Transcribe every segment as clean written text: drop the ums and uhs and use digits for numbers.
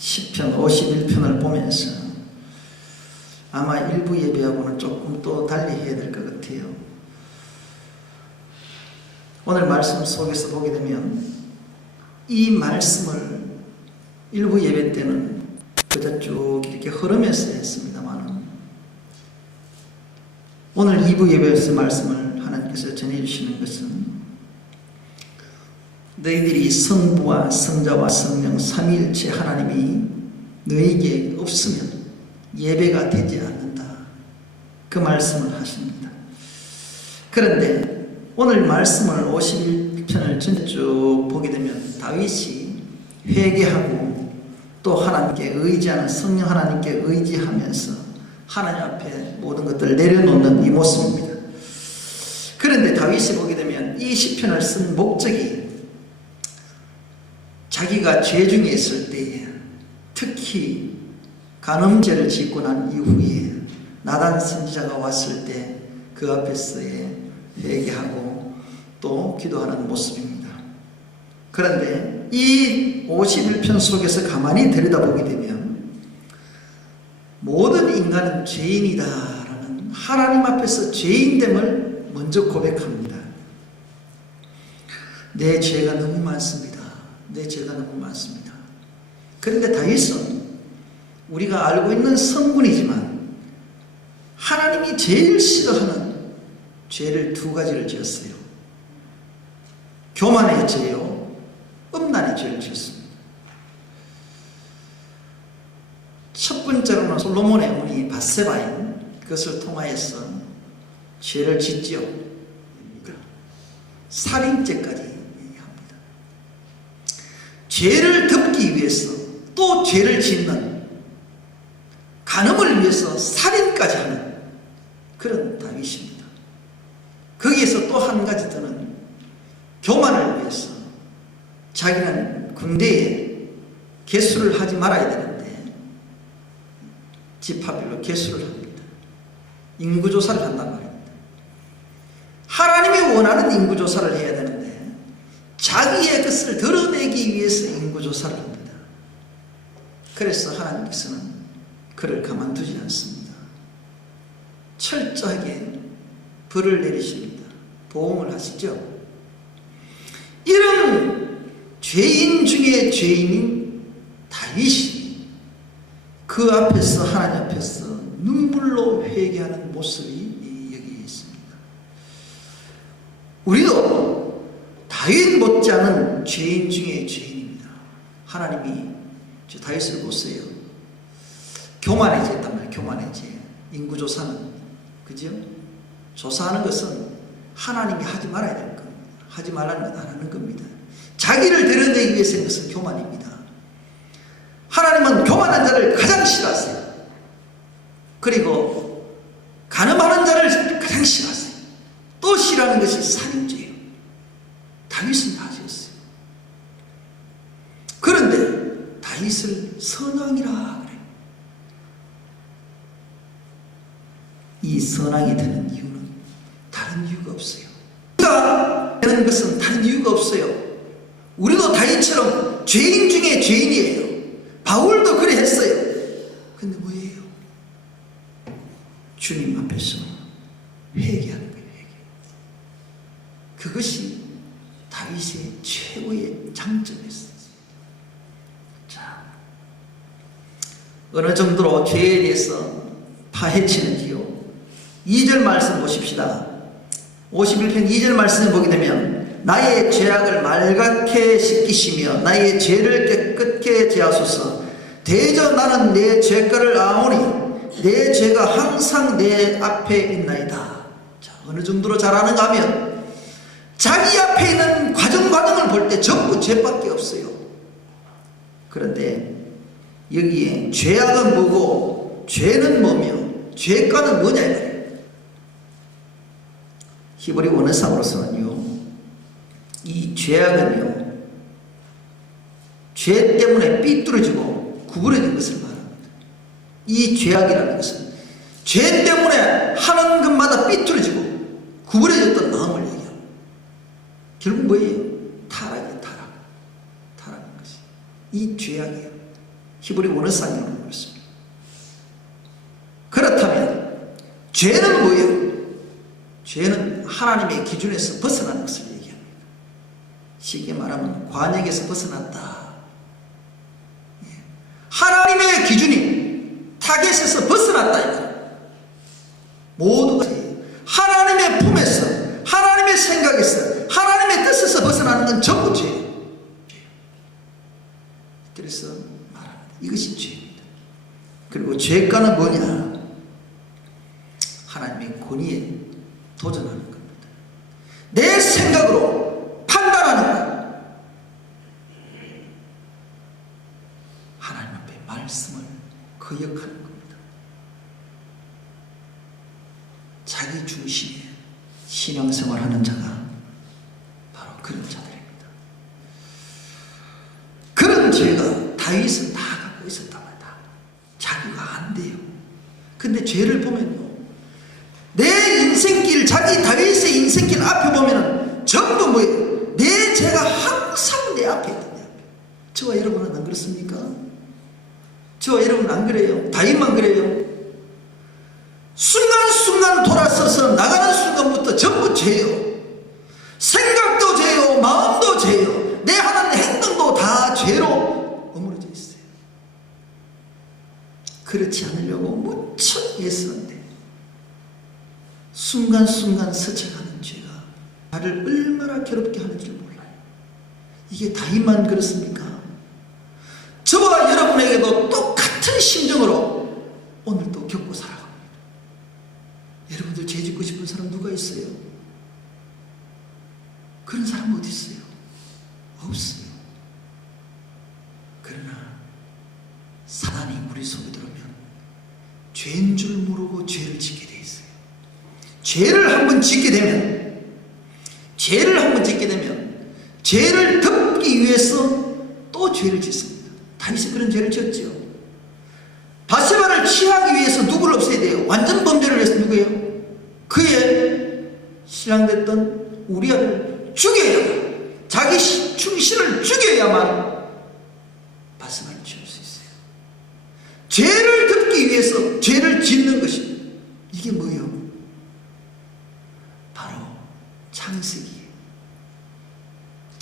시편 51편을 보면서 아마 일부 예배하고는 조금 또 달리 해야 될 것 같아요. 오늘 말씀 속에서 보게 되면 이 말씀을 일부 예배 때는 그저 쭉 이렇게 흐르면서 했습니다만 오늘 2부 예배에서 말씀을 하나님께서 전해주시는 것은 너희들이 성부와 성자와 성령 삼위일체 하나님이 너희에게 없으면 예배가 되지 않는다. 그 말씀을 하십니다. 그런데 오늘 말씀을 51편을 전체 쭉 보게 되면 다윗이 회개하고 또 하나님께 의지하는 성령 하나님께 의지하면서 하나님 앞에 모든 것들을 내려놓는 이 모습입니다. 그런데 다윗이 보게 되면 이 시편을 쓴 목적이 자기가 죄 중에 있을 때에 특히 간음죄를 짓고 난 이후에 나단 선지자가 왔을 때 그 앞에서의 회개하고 또 기도하는 모습입니다. 그런데 이 51편 속에서 가만히 들여다보게 되면 모든 인간은 죄인이다라는 하나님 앞에서 죄인됨을 먼저 고백합니다. 내 죄가 너무 많습니다. 내 죄가 너무 많습니다. 그런데 다윗은 우리가 알고 있는 성군이지만 하나님이 제일 싫어하는 죄를 두 가지를 지었어요. 교만의 죄요, 음란의 죄를 지었습니다. 첫 번째로는 솔로몬의 어머니 밧세바인 그것을 통하여서 죄를 짓지요. 살인죄까지 합니다. 죄를 덮기 위해서 또 죄를 짓는, 간음을 위해서 살인까지 하는 그런 다윗입니다. 거기에서 또 한 가지 더는 교만을 위해서 자기는 군대에 개수를 하지 말아야 되는데 지파별로 개수를 합니다. 인구조사를 한단 말입니다. 하나님이 원하는 인구조사를 해야 되는데 자기의 것을 드러내기 위해서 인구조사를 합니다. 그래서 하나님께서는 그를 가만두지 않습니다. 철저하게 벌을 내리십니다. 보응을 하시죠. 이런 죄인 중에 죄인인 다윗이 그 앞에서 하나님 앞에서 눈물로 회개하는 모습이 여기 있습니다. 우리도 다윗 못지않은 죄인 중에 죄인입니다. 하나님이 저 다윗을 보세요. 교만의 죄였단 말이에요. 교만의 죄. 인구조사는 그죠? 조사하는 것은 하나님이 하지 말아야 될 겁니다. 하지 말라는 건 안 하는 겁니다. 자기를 드러내기 위해서 하는 것은 교만입니다. 하나님은 교만한 자를 가장 싫어하세요. 그리고 간음하는 자를 가장 싫어하세요. 또 싫어하는 것이 살인죄예요. 다윗은 다 지었어요. 그런데 다윗을 선왕이라 그래요. 이 선왕이 되는 이유는 다른 이유가 없어요. 우리가 되는 것은 다른 이유가 없어요. 우리도 다윗처럼 죄인 중에 죄인이에요. 바울도 그래 했어요. 근데 뭐예요? 주님 앞에서 회개하는 거예요. 회개. 그것이 다윗의 최고의 장점이었어요. 자, 어느 정도로 죄에 대해서 파헤치는지요? 2절 말씀 보십시다. 51편 2절 말씀을 보게 되면 나의 죄악을 말갛게 씻기시며 나의 죄를 깨끗게 제하소서. 대저 나는 내 죄가를 아오니 내 죄가 항상 내 앞에 있나이다. 자, 어느 정도로 잘하는가 하면 자기 앞에 있는 과정을 볼 때 전부 죄밖에 없어요. 그런데 여기에 죄악은 뭐고 죄는 뭐며 죄가는 뭐냐 이 말이에요. 히브리 원어상으로서는요, 이 죄악은요, 죄 때문에 삐뚤어지고 구부러진 것을 말합니다. 이 죄악이라는 것은 죄 때문에 하는 것마다 삐뚤어지고 구부러졌던 마음을 얘기합니다. 결국 뭐예요? 타락이에요. 타락인 것이. 이 죄악이에요. 히브리 원어상으로 그렇습니다. 그렇다면 죄는 뭐예요? 죄는 하나님의 기준에서 벗어나는 것을 얘기합니다. 쉽게 말하면 관역에서 벗어났다. 하나님의 기준이 타겟에서 벗어났다. 모두가 하나님의 품에서, 하나님의 생각에서, 하나님의 뜻에서 벗어나는 건 전부 죄예요. 그래서 말합니다. 이것이 죄입니다. 그리고 죄가는 뭐냐? 하나님의 권위에 도전하는 겁니다. 내 생각으로 판단하는 것. 하나님 앞에 말씀을 거역하는 겁니다. 자기 중심의 신앙생활 하는 자가 바로 그런 자들입니다. 그런 죄가 다윗은 다 갖고 있었단 말이다. 자기가 안 돼요. 근데 죄를 보면요, 내 인생길, 자기 다윗의 인생길 앞에 보면은 전부 뭐예요? 내 죄가 항상 내 앞에 있다. 내 앞에. 저와 여러분은 안 그렇습니까? 저와 여러분은 안 그래요? 다윗만 그래요? 순간순간 돌아서서 나가는 순간부터 전부 죄요. 생각도 죄요, 마음도 죄요, 내 하는 행동도 다 죄로 어무러져 있어요. 그렇지 않으려고 무척 애쓰는데 순간순간 스쳐가는 죄가 나를 얼마나 괴롭게 하는지를 몰라요. 이게 다윗만 그렇습니까? 저와 여러분에게도 똑같은 심정으로 오늘도 겪고 살아갑니다. 여러분들 죄 짓고 싶은 사람 누가 있어요? 그런 사람 어디 있어요? 없어요. 그러나 사단이 우리 속에 들어오면 죄인 줄 모르고 죄를 짓게 돼 있어요. 죄를 한번 짓게 되면 죄를 덮기 위해서 또 죄를 짓습니다. 다윗이 그런 죄를 지었지요. 바세바를 취하기 위해서 누구를 없애야 돼요? 완전 범죄를 해서 누구예요? 그의 신랑됐던 우리아를 죽여야, 자기 충신을 죽여야만 바세바를 지을 수 있어요. 죄를 덮기 위해서 죄를 짓는 것이, 이게 뭐예요? 바로 창세기예요.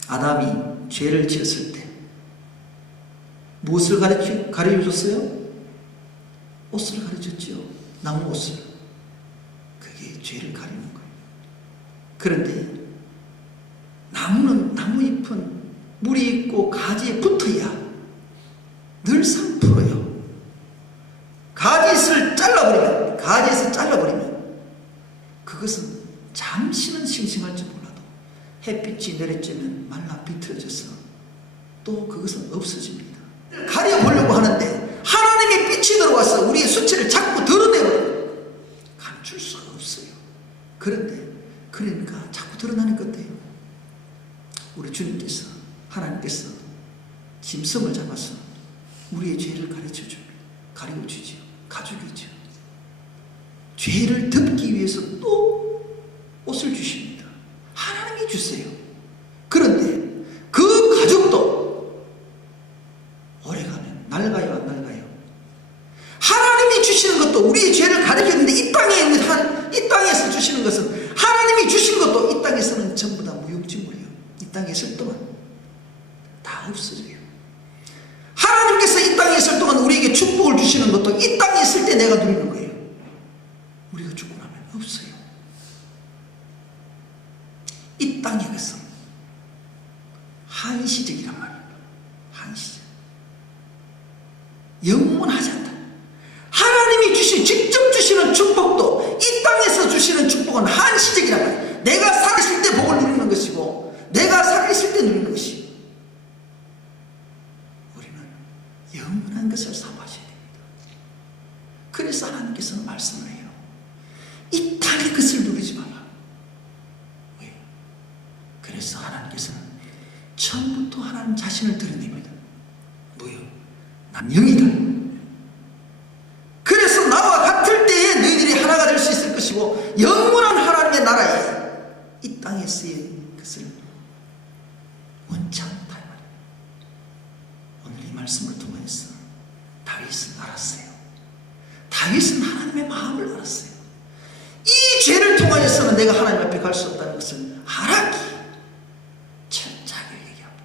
아담이 죄를 지었을 때 무엇을 가르쳐줬어요? 옷을 가르쳤지요. 나무 옷을. 그게 죄를 가리는 거예요. 그런데 나무는 나무 잎은 물이 있고 가지에 붙어야 늘상 풀어요. 가지에서 잘라버리면 그것은 잠시는 싱싱할지 몰라도 햇빛이 내리쬐면 말라 비틀어져서 또 그것은 없어집니다. 가려보려고 하는데 하나님의 빛이 들어와서 우리의 수치를 자꾸 드러내버려요. 감출 수가 없어요. 그러니까 자꾸 드러나는 건데요, 우리 주님께서, 하나님께서 짐승을 잡아서 우리의 죄를 가르쳐주지요. 가죽이죠. 죄를 덮기 위해서 또 옷을 주십니다. 하나님이 주세요. 그런데 그 가죽도 오래가면 낡아요, 안 낡아요? 하나님이 주시는 것도 우리의 죄를 가리켰는데 이 땅에서 주시는 것은, 하나님이 주신 것도 이 땅에서는 전부 다 무용지물이에요. 이 땅에 있을 동안 다 없어져요. 하나님께서 이 땅에 있을 동안 우리에게 축복을 주시는 것도 이 땅에 있을 때 내가 누리는 거예요. 우리가 죽고 나면 없어요. 이 땅의 것은 한시적이란 말이에요. 한시적. 영원하지 않다. 하나님이 직접 주시는 축복도, 이 땅에서 주시는 축복은 한시적이란 말이에요. 내가 살아있을 때 복을 누리는 것이고, 내가 살아있을 때 누리는 것이고, 우리는 영원한 것을 사모하셔야 됩니다. 그래서 하나님께서는 말씀을 해요. 이 땅의 것을 누리지 마라. 왜? 그래서 하나님께서는 처음부터 하나님 자신을 드러냅니다. 뭐요? 난 영이다. 그래서 나와 같을 때에 너희들이 하나가 될 수 있을 것이고, 영원한 하나님의 나라에 이 땅에 쓰인 것을 원치 않다. 오늘 이 말씀을 통해서 다윗은 알았어요. 다윗은 하나님의 마음을 알았어요. 이 죄를 통하여서는 내가 하나님 앞에 갈 수 없다는 것을 알았기에 철저하게 얘기합니다.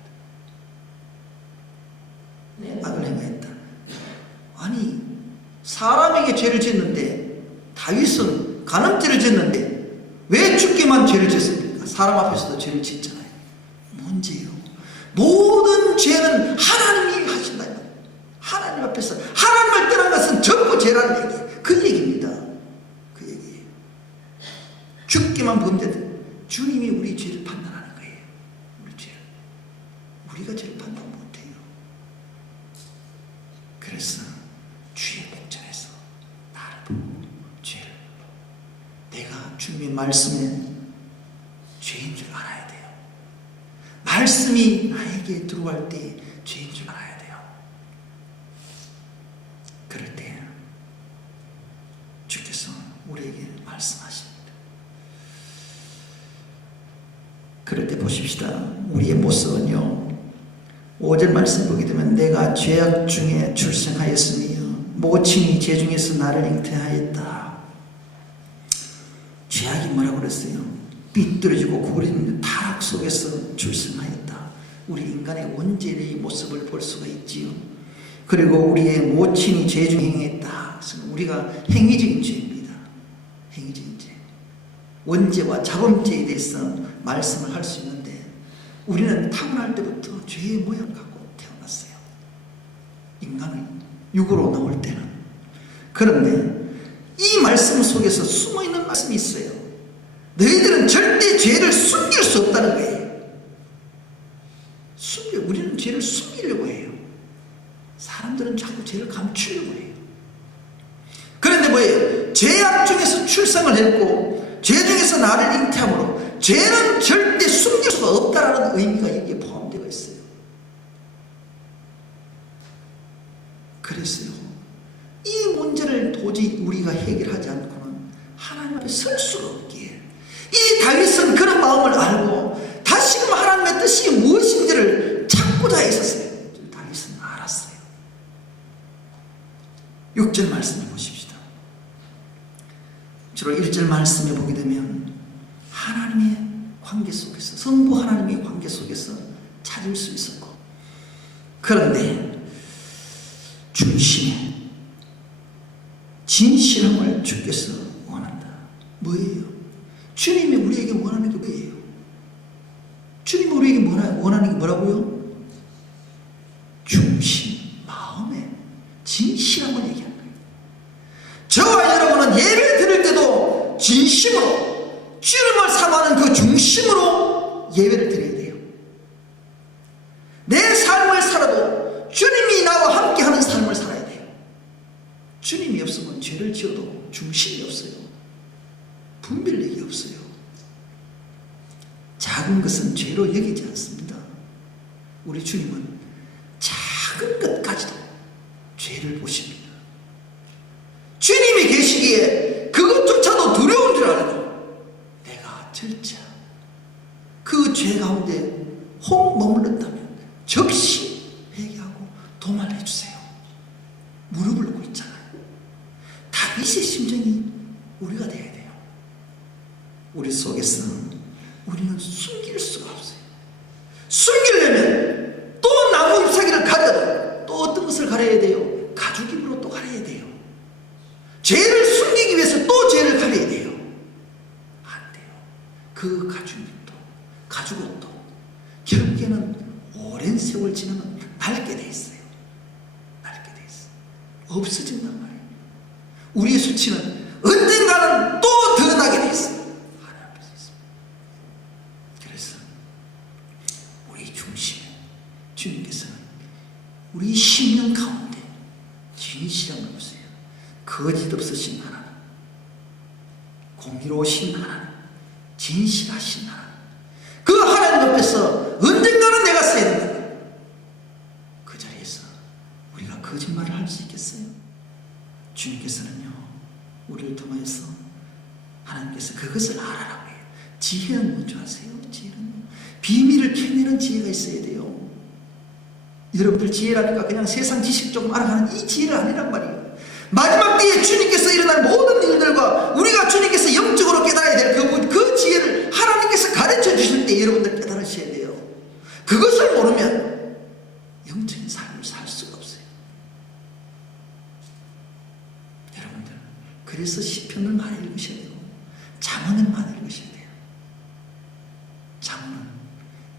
내 악을 행하였다. 아니, 사람에게 죄를 짓는데, 다윗은 간음죄를 짓는데 왜 죽게만 죄를 짓습니까? 사람 앞에서도 죄를 짓잖아요. 문제요, 모든 죄는 하나님이 하신다. 하나님 앞에서 하나님을 떠난 것은 전부 죄라는 얘기예요. 그 얘기입니다. 그 얘기예요. 죽기만 범죄된 주님이 우리 죄를 판단하는 거예요. 우리 죄를. 우리가 죄를 판단 못해요. 그래서 주의 목전에서 나를 보고 죄를, 내가 주님의 말씀에 죄인 줄 알아야 돼요. 말씀이 나에게 들어갈 때 죄인 줄 알아야 돼요. 그럴 때 주께서 우리에게 말씀하십니다. 그럴 때 보십시다. 우리의 모습은요, 5절 말씀 보게 되면 내가 죄악 중에 출생하였으며 모친이 죄 중에서 나를 잉태하였다. 죄악이 뭐라고 그랬어요? 삐뚤어지고 구부러진 타락 속에서 출생하였다. 우리 인간의 원죄의 모습을 볼 수가 있지요. 그리고 우리의 모친이 죄 중에 행했다. 우리가 행위적인 죄입니다. 행위적인 죄. 원죄와 자범죄에 대해서 말씀을 할 수 있는데, 우리는 타고날 때부터 죄의 모양을 갖고 태어났어요. 인간의 육으로 나올 때는. 그런데 이 말씀 속에서 숨어있는 말씀이 있어요. 너희들은 절대 죄를 숨길 수 없다는 거예요. 우리는 죄를 숨기려고 해요. 사람들은 자꾸 죄를 감추려고 해요. 그런데 뭐예요? 죄악 중에서 출생을 했고 죄 중에서 나를 잉태함으로 죄는 절대 숨길 수가 없다라는 의미가 여기에 포함되어 있어요. 그래서요, 이 문제를 도저히 우리가 해결하지 않고는 하나님 앞에 설 수가 없기에, 이 다윗은 그런 마음을 알고 다시금 하나님의 뜻이 무엇인지를 찾고자 했었어요. 다윗은 알았어요. 6절 말씀을 보십시다. 주로 1절 말씀에 보게 되면 하나님의 관계 속에서, 성부 하나님의 관계 속에서 찾을 수 있었고, 그런데 중심에 진실함을 주께서 원한다. 뭐예요? 주님이 우리에게 원하는 게 뭐예요? 주님이 우리에게 원하는 게 뭐라고요? 중심, 마음의 진실함을 얘기하는 거예요. 저와 여러분은 예배 드릴 때도 진심으로, 주님을 사모하는 그 중심으로 예배를 드려야 돼요. 내 삶을 살아도 주님이 나와 함께하는 삶을 살아야 돼요. 주님이 없으면 죄를 지어도 중심이 없어요. 분별력이 없어요. 작은 것은 죄로 여기지 않습니다. 우리 주님은 작은 것까지도 죄를 보십니다. 주님이 계시기에 그것조차도 두려운 줄 알고 내가 절차 그 죄 가운데 혹 머물렀다면 즉시 회개하고 도말해 주세요. 무릎을 꿇고 있잖아요. 다윗의 심정이 우리가 돼야 돼요. 우리 속에서 우리는 숨길 수가 없어요. 숨기려면 또 나무 잎사귀를 가려도 또 어떤 것을 가려야 돼요? 가죽잎으로 또 가려야 돼요. 죄를 숨기기 위해서 또 죄를 가려야 돼요. 안 돼요. 그 가죽잎도 가죽옷도 결국에는 오랜 세월 지나면 낡게 돼 있어요. 낡게 돼 있어요. 없어진단 말이에요. 우리의 수치는 언젠가는 또 드러나게 돼 있어요. 하나님 앞에서 있습니다. 그래서 우리 중심에 주님께서는 우리 심령 가운데 진실함을 보세요. 거짓 없으신 하나님, 공의로우신 하나님, 진실하신 하나님, 그 하나님 옆에서 언젠가는 내가 써야 된다. 그 자리에서 우리가 거짓말을 할 수 있겠어요? 주님께서는요, 우리를 통하여서 하나님께서 그것을 알아라고 해요. 지혜는 뭔지 아세요? 지혜는 비밀을 캐내는 지혜가 있어야 돼요. 여러분들 지혜라니까 그냥 세상 지식 좀 알아가는 이 지혜가 아니란 말이에요. 마지막 때에 주님께서 일어날 모든 일들과 우리가 주님께서 영적으로 깨달아야 될 그 지혜를 하나님께서 가르쳐 주실 때 여러분들 깨달으셔야 돼요. 그것을 모르면 영적인 삶을 살 수가 없어요. 여러분들, 그래서 시편을 많이 읽으셔야 되고 잠언을 많이 읽으셔야 돼요. 잠언은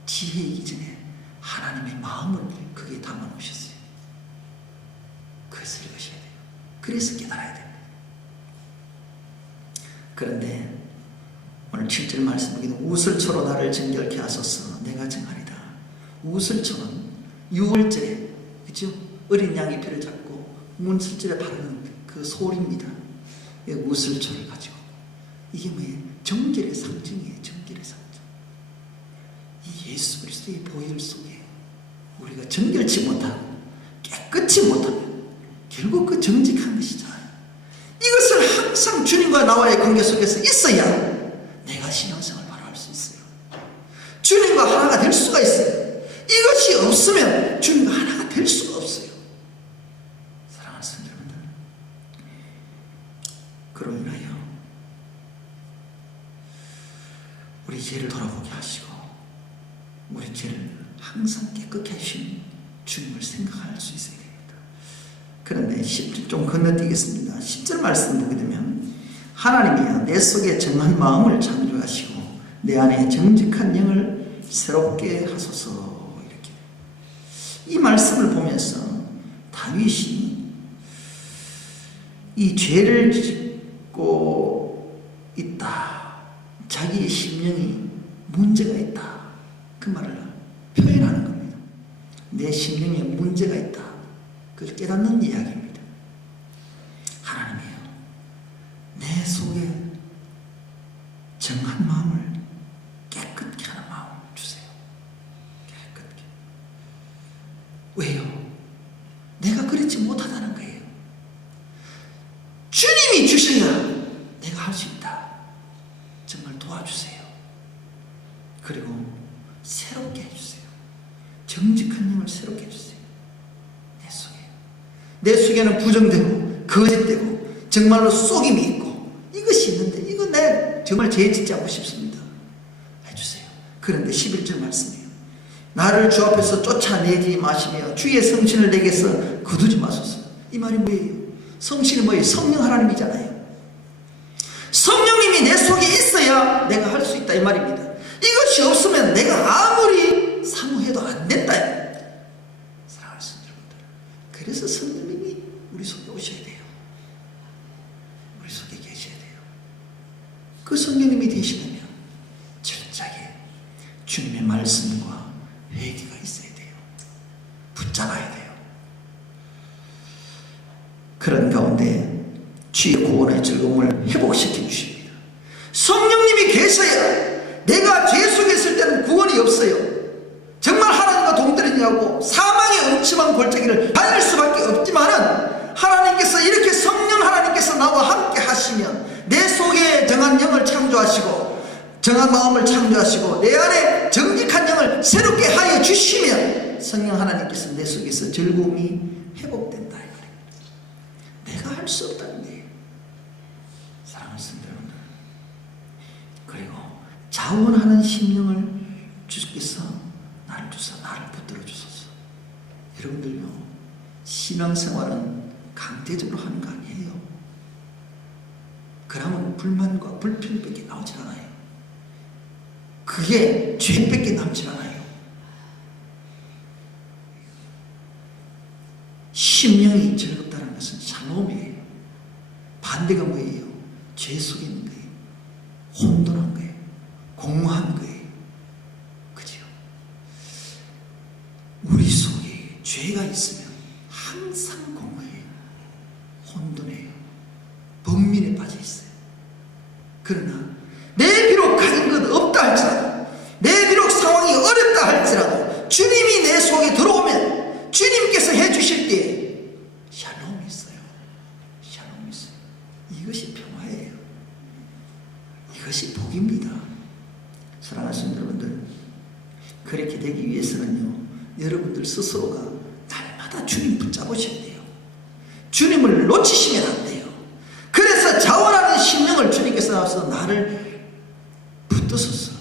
지혜이기 전에 하나님의 마음을 거기에 담아 놓으셨어요. 그것을 읽으셔야 돼요. 그래서 깨달아야 됩니다. 그런데 오늘 7절 말씀 보기는 우슬초로 나를 정결케 하소서 내가 정하리다. 우슬초는 6월절에 그죠? 어린 양이 배를 잡고 문슬절에 바르는 그 소리입니다. 우슬초를 가지고 이게 뭐예요? 정결의 상징이에요. 정결의 상징. 이 예수 그리스도의 보혈 속에 우리가 정결치 못하고 깨끗이 못하면 결국 그 정직한 것이잖아요. 이것을 항상 주님과 나와의 관계 속에서 있어야 내가 신앙생활을 바로 할 수 있어요. 주님과 하나가 될 수가 있어요. 이것이 없으면 주님과 하나가 될 수가 없어요. 사랑하는 성도 여러분들, 그로 인하여 우리 죄를 돌아보게 하시고 우리 죄를 항상 깨끗게 하시는 주님을 생각할 수 있어야 됩니다. 그런데 10절 좀 건너뛰겠습니다. 10절 말씀 보게 되면 하나님이여 내 속에 정한 마음을 창조하시고 내 안에 정직한 영을 새롭게 하소서. 이렇게 이 말씀을 보면서 다윗이 이 죄를 짓고 있다, 자기의 심령이 문제가 있다, 그 말을 표현하는 겁니다. 내 심령에 문제가 있다, 그걸 깨닫는 이야기입니다. 하나님이여 내 속에 정한 마음을 깨끗게 하는 마음을 주세요. 깨끗게. 왜요? 내가 그렇지 못하다는 거예요. 주님이 주셔야 내가 할 수 있다. 정말 도와주세요. 그리고 새롭게 해주세요. 정직한 영을 새롭게 해주세요. 내 속에는 부정되고 거짓되고 정말로 속임이 있고 이것이 있는데 이거 내 정말 죄 짓지 않고 싶습니다. 해주세요. 그런데 11절 말씀이에요. 나를 주 앞에서 쫓아내지 마시며 주의 성신을 내게서 거두지 마소서. 이 말이 뭐예요? 성신은 뭐예요? 성령 하나님이잖아요. 성령님이 내 속에 있어야 내가 할 수 있다 이 말입니다. 이것이 없으면 내가 아무리 사모해도 안 된다. 사랑하는 성도 여러분들, 그래서 성령님이 우리 속에 오셔야 돼요. 우리 속에 계셔야 돼요. 그 성령님이 되시려면 철저하게 주님의 말씀과 회개가 있어야 돼요. 붙잡아야 돼요. 그런 가운데 주의 구원의 즐거움을 회복시켜 주십니다. 성령님이 계셔야 내가 죄 속에 있을 때는 구원이 없어요. 정말 하나님과 동떨어지냐고 사망의 음침한 골짜기를 달릴 수밖에 없지만은 하나님께서 이렇게 성령 하나님께서 나와 함께 하시면 내 속에 정한 영을 창조하시고 정한 마음을 창조하시고 내 안에 정직한 영을 새롭게 하여 주시면 성령 하나님께서 내 속에서 즐거움이 회복된다. 내가 할 수 없다는 거예요. 사랑하는 성도 여러분들, 그리고 자원하는 심령을 주께서 나를 주사 나를 붙들어 주소서. 여러분들요, 신앙생활은 강제적으로 하는 거 아니에요. 그러면 불만과 불평밖에 나오질 않아요. 그게 죄밖에 남질 않아요. 심령이 즐겁다는 것은 샬롬이에요. 반대가 뭐예요? 죄 속에 있는 거예요. 혼돈한 거예요. 공허한 거예요. 그죠? 우리 속에 죄가 있으면 항상 공허해요. 혼돈해요. 번민에 빠져 있어요. 그러나 내 비록 가진 것 없다 할지라도, 내 비록 상황이 어렵다 할지라도 주님이 내 속에 들어오면 주님께서 해주실 때 샬롬이 있어요. 샬롬이 있어요. 이것이 평화예요. 이것이 복입니다. 사랑하시는 여러분들, 그렇게 되기 위해서는요, 여러분들 스스로가 날마다 주님 붙잡으셔야 돼요. 주님을 놓치시면 안 돼요. 그래서 자원하는 심령을 주님께서 나와서 나를 붙드셨어.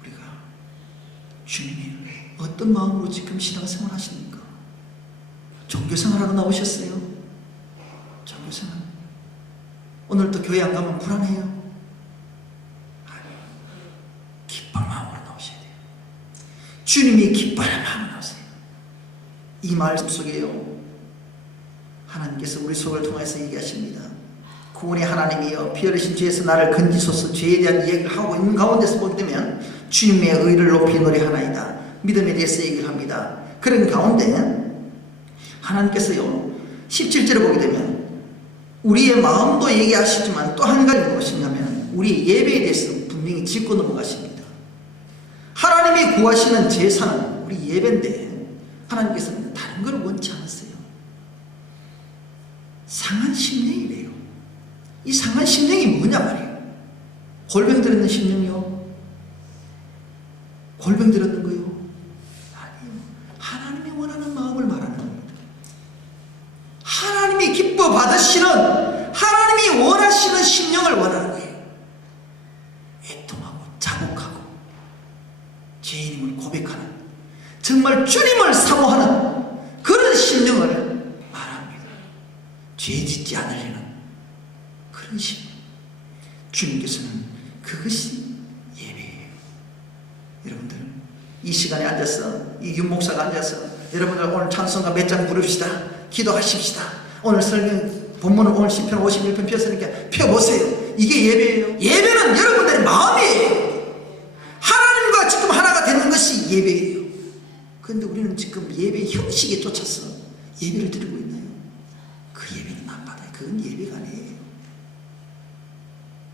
우리가 주님이 어떤 마음으로 지금 신앙생활 하십니까? 종교생활하러 나오셨어요? 종교생활. 오늘도 교회 안 가면 불안해요? 아니요. 기뻐할 마음으로 나오셔야 돼요. 주님이 기뻐할 마음으로 나오세요. 이 말씀 속에요, 하나님께서 우리 속을 통해서 얘기하십니다. 구원의 하나님이여 피 흘리신 죄에서 나를 건지소서. 죄에 대한 이야기를 하고 있는 가운데서 보게 되면 주님의 의를 높이 노래하나이다. 믿음에 대해서 얘기를 합니다. 그런 가운데 하나님께서요 17절을 보게 되면 우리의 마음도 얘기하시지만 또 한 가지 무엇이냐면 우리 예배에 대해서 분명히 짚고 넘어가십니다. 하나님이 구하시는 제사는 우리 예배인데 하나님께서는 다른 걸 원치 않았어요. 상한 심령이래요. 이 상한 심령이 뭐냐 말이에요. 골병 들었는 심령이요? 골병 들었는 거요? 아니요. 하나님이 원하는 마음을 말하는 겁니다. 하나님이 기뻐 받으시는, 하나님이 원하시는 심령을 원하는 거예요. 애통하고 자복하고 죄인임을 고백하는, 정말 주님을 사모하는 그런 심령을 말합니다. 죄 짓지 않으려는 그런 심령. 주님께서는 그것이 예배예요. 여러분들 이 시간에 앉아서, 이 윤목사가 앉아서 여러분들 오늘 찬송가 몇 장 부릅시다. 기도하십시다. 오늘 설명 본문은 오늘 시편 51편 폈으니까 펴보세요. 이게 예배예요. 예배는 여러분들의 마음이에요. 하나님과 지금 하나가 되는 것이 예배예요. 그런데 우리는 지금 예배 형식에 쫓아서 예배를 드리고 있나요? 그 예배는 안 받아요. 그건 예배가 아니에요.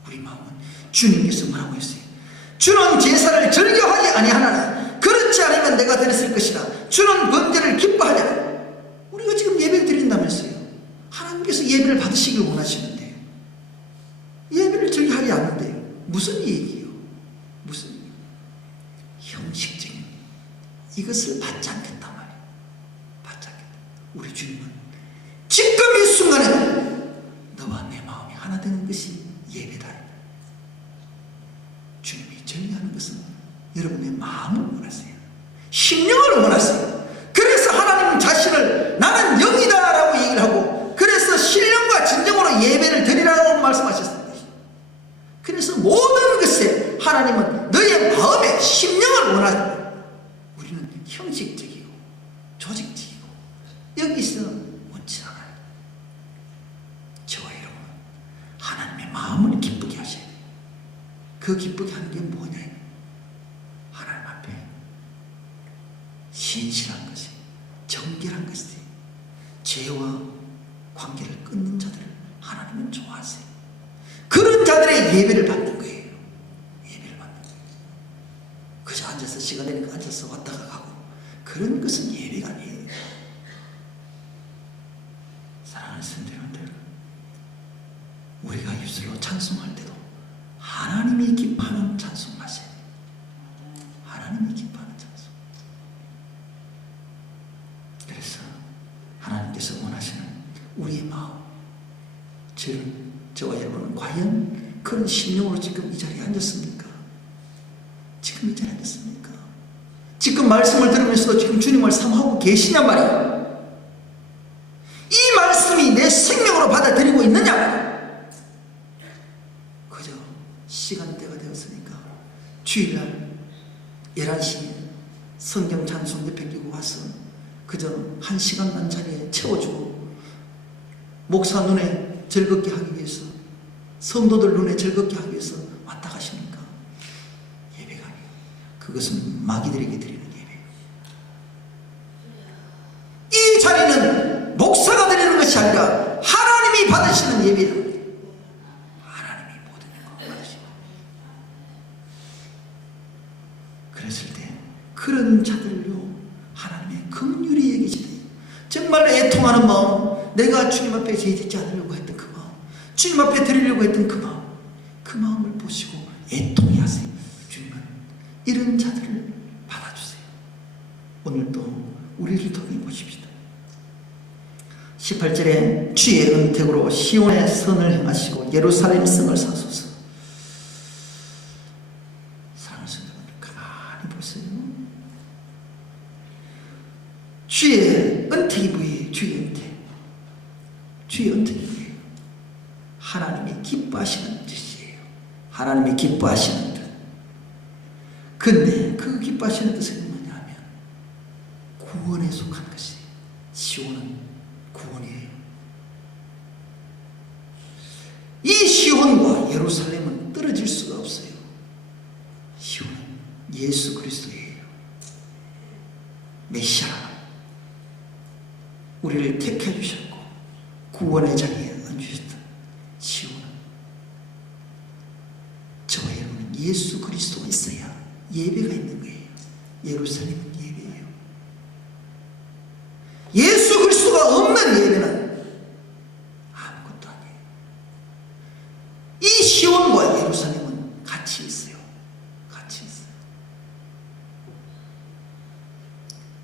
우리 마음은 주님께서 뭐라고 했어요? 주는 제사를 즐겨하지 아니하나니 그렇지 않으면 내가 드렸을 것이라. 주는 번제를 기뻐하냐. 우리가 지금 예배를 드린다면서요. 하나님께서 예배를 받으시길 원하시는데요. 예배를 즐겨하지 않는데요. 무슨 얘기예요? 무슨 얘기? 형식적인 이것을 받지 않겠단 말이에요. 받지 않겠다. 우리 주님은 지금 이 순간에 너와 내 마음이 하나 되는 것이 예배다. 주님이 즐겨하는 것은 여러분의 마음을 원하세요. 심령을 원하세요. 그래서 하나님 자신을 나는 영이다 라고 얘기를 하고, 그래서 신령과 진정으로 예배를 드리라고 말씀하셨습니다. 그래서 모든 것에 하나님은 너의 마음의 심령을 원하십니다. 우리는 형식적이고 조직적이고 여기서 원치 않아요. 저와 여러분은 하나님의 마음을 기쁘게 하셔야 돼요. 그 기쁘게 하는 게 뭐냐? 하나님 앞에 신실한 것이, 정결한 것이, 죄와 관계를 끊는 자들을 하나님은 좋아하세요. 그런 자들의 예배를 받는 거예요. 예배를 받는 거예요. 그저 앉아서 시간 되니까 앉아서 왔다가 가고 그런 것은 예배가 아니에요. 사랑하는 성도님들, 우리가 입술로 찬송할 때도 하나님이 기뻐하는 찬송하세요. 하나님이 기뻐하는 찬송. 그래서 하나님께서 원하시는 우리의 마음, 저와 여러분은 과연 그런 심령으로 지금 이 자리에 앉았습니까? 지금 이 자리에 앉았습니까? 지금 말씀을 들으면서도 지금 주님을 사모하고 계시냔 말이에요. 이 말씀이 내 생명으로 받아들이고 있느냐 말이에요. 그저 시간대가 되었으니까 주일날 11시에 성경 찬송 옆에 끼고 와서 그저 1시간만 자리에 채워주고 목사 눈에 즐겁게 하기 위해서, 성도들 눈에 즐겁게 하기 위해서 왔다 가십니까? 예배가 아니에요. 그것은 마귀들에게 드리는 예배예요. 이 자리는 목사가 드리는 것이 아니라 하나님이 받으시는 예배예요. 하나님이 모든 걸 받으시고, 그랬을 때 그런 자들을요 하나님의 긍휼히 여기시대요. 정말 애통하는 마음, 내가 주님 앞에 죄짓지 않으려고 했던 그 마음, 주님 앞에 드리려고 했던 그 마음을 보시고 애통해 하세요. 주님은 이런 자들을 받아주세요. 오늘도 오늘도 우리를 통해 보십시다. 18절에 주의 은택으로 시온의 선을 행하시고 예루살렘 성을 사소서. 사랑하는 성도분들 가만히 보세요. 주의 은택이 뭐예요? 주의 은택. 주의 은택이 뭐예요? 하나님이 기뻐하시는 뜻이에요. 하나님이 기뻐하시는 뜻. 근데 그 기뻐하시는 뜻은 뭐냐 하면 구원에 속한 것이에요. 시온은 구원이에요. 이 시온과 예루살렘은 떨어질 수가 없어요. 시온은 예수 그리스도예요. 메시아, 우리를 택해 주셨고 구원의 자리에 앉으셨던 시온은, 저와 여러분은 예수 그리스도가 있어야 예배가 있는 거예요. 예루살렘은 예배예요. 예수 그리스도가 없는 예배는 아무것도 아니에요. 이 시온과 예루살렘은 같이 있어요. 같이 있어요.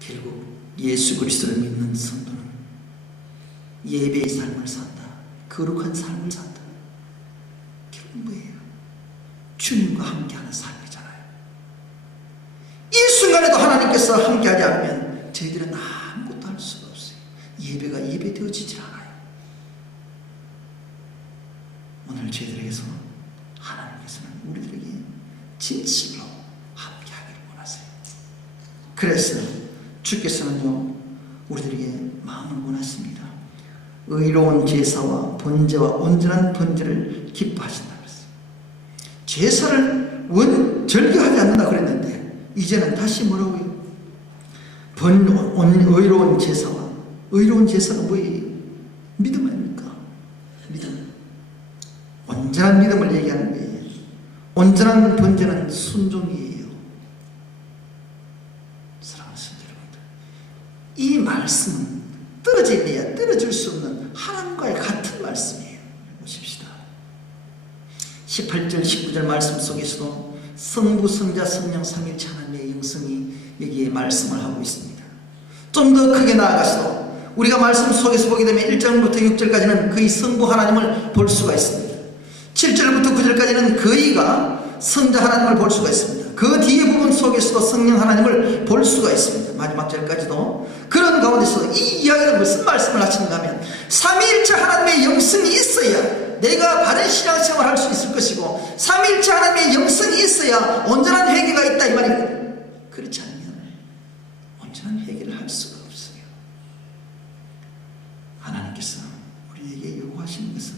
결국 예수 그리스도를 믿는 성도는 예배의 삶을 산다. 거룩한 삶을 산다. 결국 뭐예요? 주님과 함께하는 삶이잖아요. 이 순간에도 하나님께서 함께하지 않으면 저희들은 아무것도 할 수가 없어요. 예배가 예배되어지질 않아요. 오늘 저희들에게서 하나님께서는 우리들에게 진심으로 함께하기를 원하세요. 그래서 주께서는요 우리들에게 마음을 원하십니다. 의로운 제사와 번제와 온전한 번제를 기뻐하신다 그랬어요. 제사를 절개하지 않는다 그랬는데 이제는 다시 뭐라고요? 의로운 제사와, 의로운 제사가 뭐예요? 믿음 아닙니까? 믿음. 온전한 믿음을 얘기하는 거예요. 온전한 번제는 순종이에요. 사랑하는 성도 여러분들, 이 말씀은 떨어져야 떨어질 수 없는 하나님과의 같은 말씀이에요. 보십시다. 18절 19절 말씀 속에서도 성부 성자 성령 삼위일체 하나님의 영성이 여기에 말씀을 하고 있습니다. 좀 더 크게 나아가서도 우리가 말씀 속에서 보게 되면 1절부터 6절까지는 거의 성부 하나님을 볼 수가 있습니다. 7절부터 9절까지는 거의가 성자 하나님을 볼 수가 있습니다. 그 뒤에 부분 속에서도 성령 하나님을 볼 수가 있습니다. 마지막 절까지도. 그런 가운데서 이 이야기는 무슨 말씀을 하시는가 하면 삼위일체 하나님의 영성이 있어야 내가 바른 신앙생활을 할 수 있을 것이고, 삼위일체 하나님의 영성이 있어야 온전한 회개가 있다 이 말입니다. 그렇지 않으면 온전한 회개를 할 수가 없어요. 하나님께서 우리에게 요구하시는 것은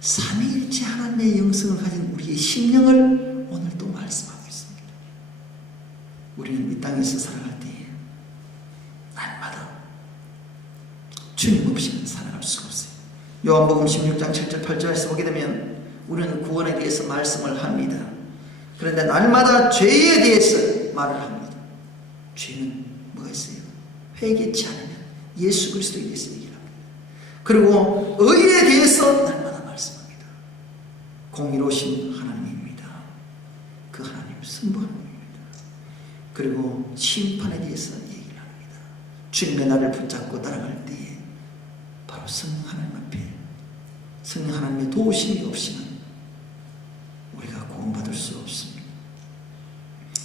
삼위일체 하나님의 영성을 가진 우리의 심령을 오늘 또 말씀하고 있습니다. 우리는 이 땅에서 살아갈 때에 날마다 주님 없이는 살아갈 수가 없어요. 요한복음 16장 7절 8절에서 보게 되면 우리는 구원에 대해서 말씀을 합니다. 그런데 날마다 죄에 대해서 말을 합니다. 죄는 뭐가 있어요? 회개치 않으면 예수 그리스도에 대해서 얘기를 합니다. 그리고 의에 대해서 날마다 말씀합니다. 공의로우신 하나님입니다. 그 하나님 성부 하나님입니다. 그리고 심판에 대해서 얘기를 합니다. 주님의 나를 붙잡고 따라갈 때에 바로 성령 하나님 앞에 성령 하나님의 도우심이 없이는 우리가 구원받을 수 없습니다.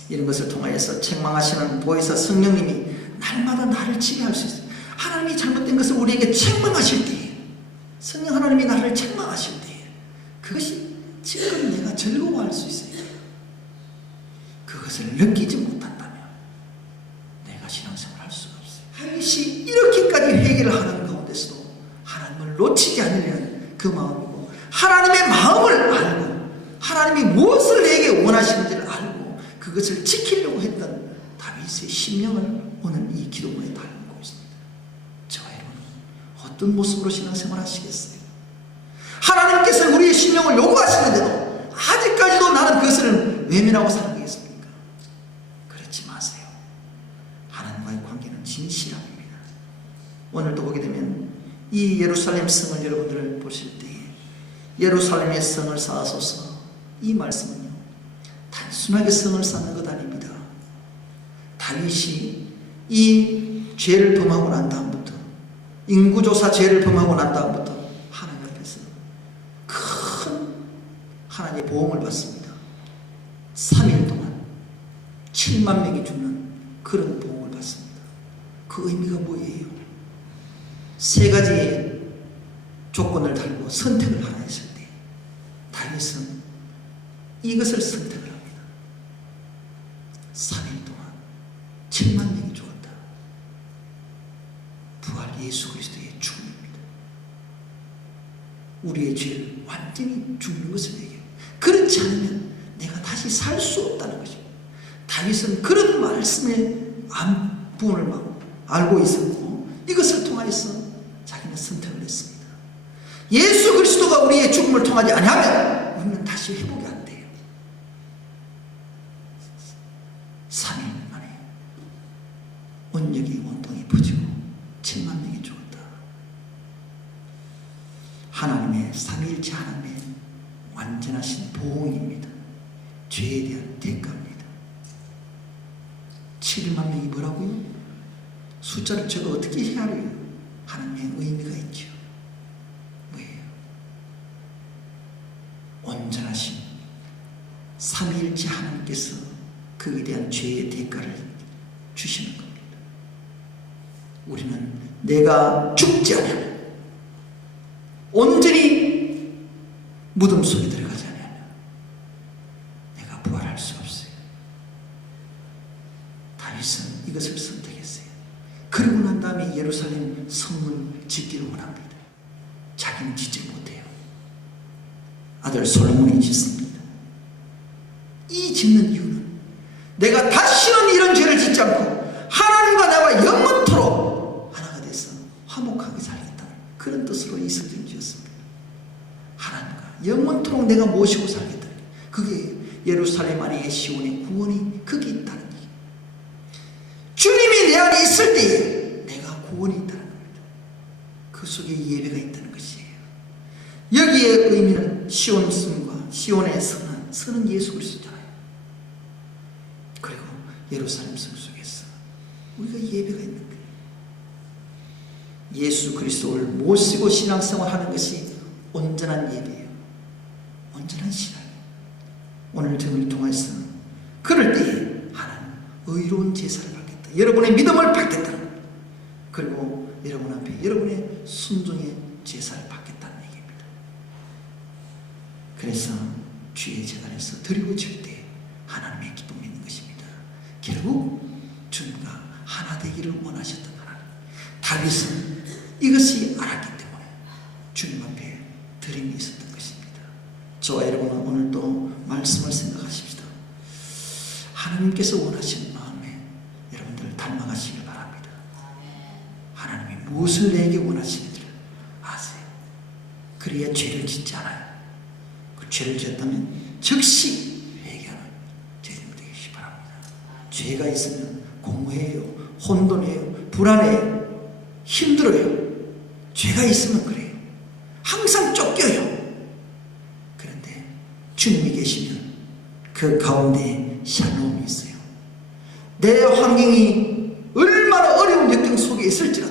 이런 것을 통하여서 책망하시는 보혜사 성령님이 날마다 나를 지배할 수 있어요. 하나님이 잘못된 것을 우리에게 책망하실 때에, 성령 하나님이 나를 책망하실 때에 그것이 지금 내가 즐거워할 수 있어요. 그것을 느끼지 못한다면 내가 신앙생활을 할 수가 없어요. 하윗이 이렇게까지 회개를 하는 가운데서도 하나님을 놓치지 않으려는 그 마음이고, 하나님의 마음을 알고 하나님이 무엇을 내게 원하시는지를 알고 그것을 지키려고 했던 다윗의 심령을 오늘 이 기도문에 담고 있습니다. 저와 여러분은 어떤 모습으로 신앙생활 하시겠어요? 하나님께서 우리의 심령을 요구하시는데도 아직까지도 나는 그것을 외면하고 사는 게 있습니까? 그렇지 마세요. 하나님과의 관계는 진실합니다. 오늘도 보게 되면 이 예루살렘 성을 여러분들 보실 때에 예루살렘의 성을 쌓아소서, 이 말씀은요 단순하게 성을 쌓는 것 아닙니다. 다윗이 이 죄를 범하고 난 다음부터, 인구조사 죄를 범하고 난 다음부터 하나님 앞에서 큰 하나님의 보응을 받습니다. 3일 동안 7만 명이 죽는 그런 보응을 받습니다. 그 의미가 뭐예요? 세 가지의 조건을 달고 선택을 하나 했을 때 다윗은 이것을 선택을 합니다. 3일 동안 7만 명이 죽었다. 부활 예수 그리스도의 죽음입니다. 우리의 죄를 완전히 죽는 것을 얘기해요. 그렇지 않으면 내가 다시 살 수 없다는 것입니다. 다윗은 그런 말씀의 부분을 막 알고 있었고 이것을 통하여서 자기는 선택을 했습니다. 예수 그리스도가 우리의 죽음을 통하지 아니하면 우리는 다시 회복이 안 돼요. 3일 만에 원력이 온통이 퍼지고 7만 명이 죽었다. 하나님의 삼위일체 하나님의 완전하신 보응입니다. 죄에 대한 대가입니다. 7만 명이 뭐라고요? 숫자를 제가 어떻게 헤아려요? 하나님의 의미가 있죠. 뭐예요? 온전하신 삼위일체 하나님께서 그에 대한 죄의 대가를 주시는 겁니다. 우리는 내가 죽지 않으면, 온전히 무덤 속에 들어가지 않으면 내가 부활할 수 없어요. 다윗은 이것을 선택했어요. 그러고 난 다음에 예루살렘 성을 짓기를 원합니다. 자기는 짓지 못해요. 아들 솔로몬이 짓습니다. 이 짓는 이유는 내가 다시는 이런 죄를 짓지 않고 하나님과 나와 영원토록 하나가 돼서 화목하게 살겠다는 그런 뜻으로 이 성전을 지었습니다. 하나님과 영원토록 내가 모시고 살겠다. 그게 예루살렘 안에 시온의 구원이 거기 있다는 얘기. 주님이 내 안에 있을 때에 내가 구원이 있다는 겁니다. 그 속에 예배가 있다는 것이에요. 여기에 의미는 시온 성과 시온의 선은 예수 그리스도잖아요. 그리고 예루살렘 성 속에서 우리가 예배가 있는 거예요. 예수 그리스도를 모시고 신앙생활하는 것이 온전한 예배예요. 온전한 신앙이에요. 오늘 저를 통해서 그럴 때에 하나님 의로운 제사를 받겠다. 여러분의 믿음을 받겠다. 그리고 여러분 앞에 여러분의 순종의 제사를 받겠다는 얘기입니다. 그래서 주의 제단에서 드리고질 때 하나님의 기쁨이 있는 것입니다. 결국 주님과 하나 되기를 원하셨던 하나님. 다윗은 이것이 알았기 때문에 주님 앞에 드림이 있었던 것입니다. 저와 여러분은 오늘도 말씀을 생각하십시다. 하나님께서 원하시는 마음에 여러분들 닮아가시길 바랍니다. 하나님이 무엇을 내게 원하시는지를 아세요. 그래야 죄를 짓지 않아요. 그 죄를 지었다면 즉시 회개하는 죄인이 되시기 바랍니다. 죄가 있으면 공허해요, 혼돈해요, 불안해요, 힘들어요. 죄가 있으면 그래요. 항상 쫓겨요. 그런데 주님이 계시면 그 가운데 샬롬이 있어요. 내 환경이 얼마나 어려운 역경 속에 있을지